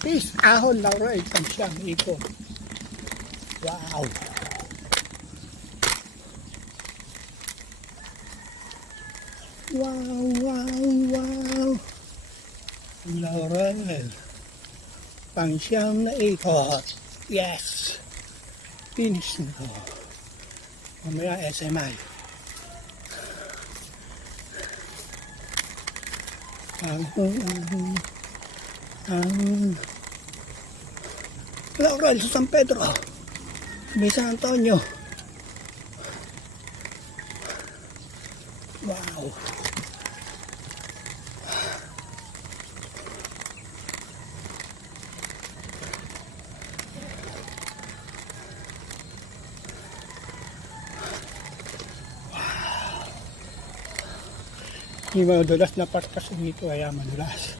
Peace, ahon, laurel, pansyang, iko. Wow. Wow, wow, wow. Laurel. Pansyang na ikot. Yes. Finish na to. Mamaya SMI. Laurel sa San Pedro. May San Antonio. Wow. Yung madulas na part kasi dito ay madulas.